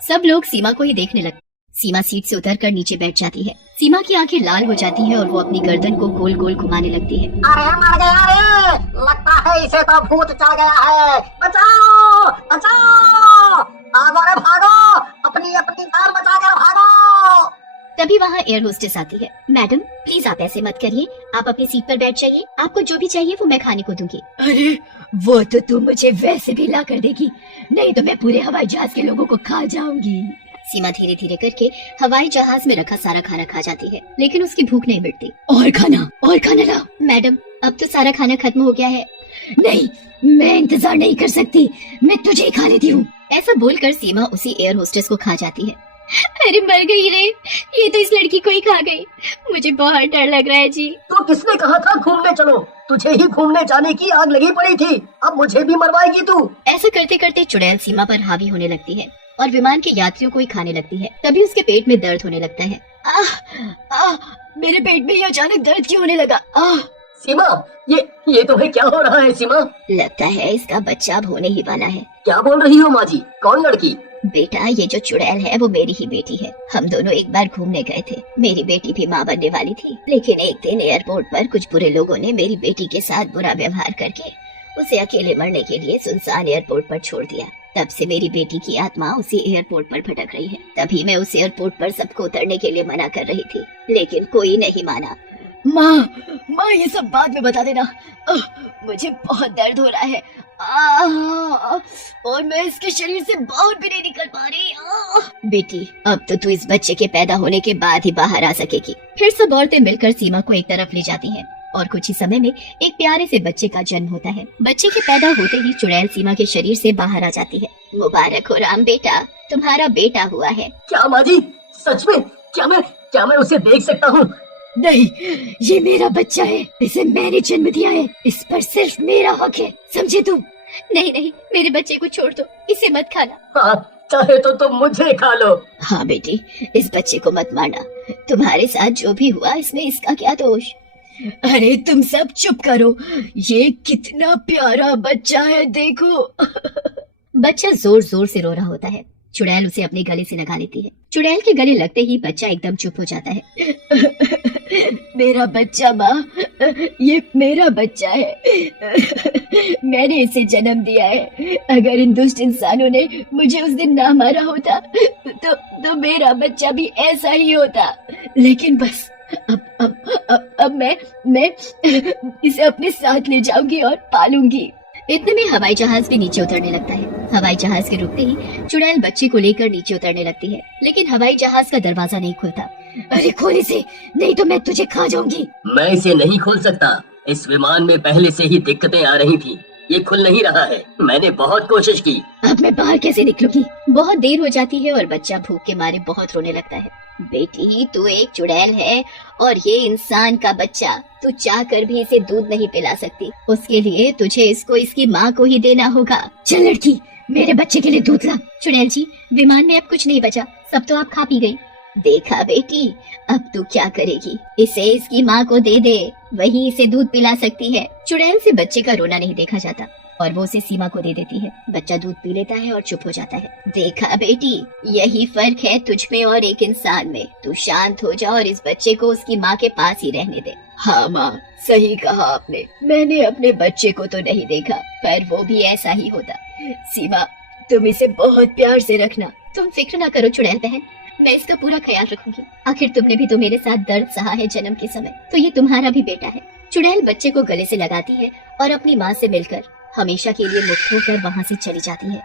सब लोग सीमा को ही देखने लगते। सीमा सीट से उतरकर नीचे बैठ जाती है। सीमा की आंखें लाल हो जाती है और वो अपनी गर्दन को गोल गोल घुमाने लगती है। अरे मर गया रे, लगता है इसे तो भूत चढ़ गया है। बचाओ बचाओ, भागो रे भागो, अपनी अपनी जान बचाकर भागो। तभी वहाँ एयर होस्टेस आती है। मैडम प्लीज आप ऐसे मत करिए, आप अपनी सीट पर बैठ जाइए, आपको जो भी चाहिए वो मैं खाने को दूंगी। अरे वो तो तुम मुझे वैसे भी ला कर देगी, नहीं तो मैं पूरे हवाई जहाज के लोगों को खा जाऊंगी। सीमा धीरे धीरे करके हवाई जहाज में रखा सारा खाना खा जाती है, लेकिन उसकी भूख नहीं मिटती। और खाना लाओ। मैडम अब तो सारा खाना खत्म हो गया है। नहीं, मैं इंतजार नहीं कर सकती, मैं तुझे ही खा लेती हूँ। ऐसा बोलकर सीमा उसी एयर होस्टेस को खा जाती है। अरे मर गई रे, ये तो इस लड़की को ही खा गई। मुझे बहुत डर लग रहा है जी। तो किसने कहा था घूमने चलो? तुझे ही घूमने जाने की आग लगी पड़ी थी, अब मुझे भी मरवाएगी तू। ऐसा करते करते चुड़ैल सीमा पर हावी होने लगती है और विमान के यात्रियों को ही खाने लगती है। तभी उसके पेट में दर्द होने लगता है। मेरे पेट में ये अचानक दर्द क्यों होने लगा? सीमा, ये तुम्हें क्या हो रहा है सीमा? लगता है इसका बच्चा अब होने ही वाला है। क्या बोल रही हो माँ जी? कौन लड़की? बेटा ये जो चुड़ैल है वो मेरी ही बेटी है। हम दोनों एक बार घूमने गए थे। मेरी बेटी भी माँ बनने वाली थी, लेकिन एक दिन एयरपोर्ट पर कुछ बुरे लोगों ने मेरी बेटी के साथ बुरा व्यवहार करके उसे अकेले मरने के लिए सुनसान एयरपोर्ट पर छोड़ दिया। तब से मेरी बेटी की आत्मा उसी एयरपोर्ट पर भटक रही है। तभी मैं उस एयरपोर्ट पर सबको उतरने के लिए मना कर रही थी, लेकिन कोई नहीं माना। माँ ये सब बाद में बता देना। मुझे बहुत दर्द हो रहा है और मैं इसके शरीर से बाहर भी नहीं निकल पा रही। बेटी अब तो तू इस बच्चे के पैदा होने के बाद ही बाहर आ सकेगी। फिर सब औरतें मिलकर सीमा को एक तरफ ले जाती हैं और कुछ ही समय में एक प्यारे से बच्चे का जन्म होता है। बच्चे के पैदा होते ही चुड़ैल सीमा के शरीर से बाहर आ जाती है। मुबारक हो राम बेटा, तुम्हारा बेटा हुआ है। क्या माँ जी, सच में? क्या मैं उसे देख सकता हूँ? नहीं, ये मेरा बच्चा है, इसे मैंने जन्म दिया है, इस पर सिर्फ मेरा हक है, समझे तुम? नहीं नहीं, मेरे बच्चे को छोड़ दो, इसे मत खाना। हाँ, चाहे तो तुम मुझे खा लो। हाँ बेटी, इस बच्चे को मत मारना। तुम्हारे साथ जो भी हुआ इसमें इसका क्या दोष? अरे तुम सब चुप करो, ये कितना प्यारा बच्चा है, देखो। बच्चा जोर जोर से रो रहा होता है। चुड़ैल उसे अपने गले से लगा लेती है। चुड़ैल के गले लगते ही बच्चा एकदम चुप हो जाता है। मेरा बच्चा माँ, ये मेरा बच्चा है, मैंने इसे जन्म दिया है। अगर इन दुष्ट इंसानों ने मुझे उस दिन ना मारा होता तो मेरा बच्चा भी ऐसा ही होता। लेकिन बस अब मैं इसे अपने साथ ले जाऊंगी और पालूंगी। इतने में हवाई जहाज भी नीचे उतरने लगता है। हवाई जहाज के रुकते ही चुड़ैल बच्चे को लेकर नीचे उतरने लगती है, लेकिन हवाई जहाज का दरवाजा नहीं खुलता। अरे खोल इसे, नहीं तो मैं तुझे खा जाऊंगी। मैं इसे नहीं खोल सकता, इस विमान में पहले से ही दिक्कतें आ रही थी, ये खुल नहीं रहा है। मैंने बहुत कोशिश की। अब मैं बाहर कैसे निकलूंगी? बहुत देर हो जाती है और बच्चा भूख के मारे बहुत रोने लगता है। बेटी तू एक चुड़ैल है और ये इंसान का बच्चा, तू चाह कर भी इसे दूध नहीं पिला सकती। उसके लिए तुझे इसको इसकी माँ को ही देना होगा। चल लड़की, मेरे बच्चे के लिए दूध ला। चुड़ैल जी, विमान में अब कुछ नहीं बचा, सब तो आप खा पी गई। देखा बेटी, अब तू क्या करेगी? इसे इसकी माँ को दे दे, वही इसे दूध पिला सकती है। चुड़ैल से बच्चे का रोना नहीं देखा जाता और वो उसे सीमा को दे देती है। बच्चा दूध पी लेता है और चुप हो जाता है। देखा बेटी, यही फर्क है तुझ में और एक इंसान में। तू शांत हो जा और इस बच्चे को उसकी माँ के पास ही रहने दे। हाँ माँ, सही कहा आपने। मैंने अपने बच्चे को तो नहीं देखा, पर वो भी ऐसा ही होता। सीमा, तुम इसे बहुत प्यार से रखना। तुम फिक्र ना करो चुड़ैल बहन, मैं इसका पूरा ख्याल रखूंगी। आखिर तुमने भी तो मेरे साथ दर्द सहा है जन्म के समय, तो ये तुम्हारा भी बेटा है। चुड़ैल बच्चे को गले से लगाती है और अपनी माँ से मिलकर हमेशा के लिए मुक्त होकर वहाँ से चली जाती है।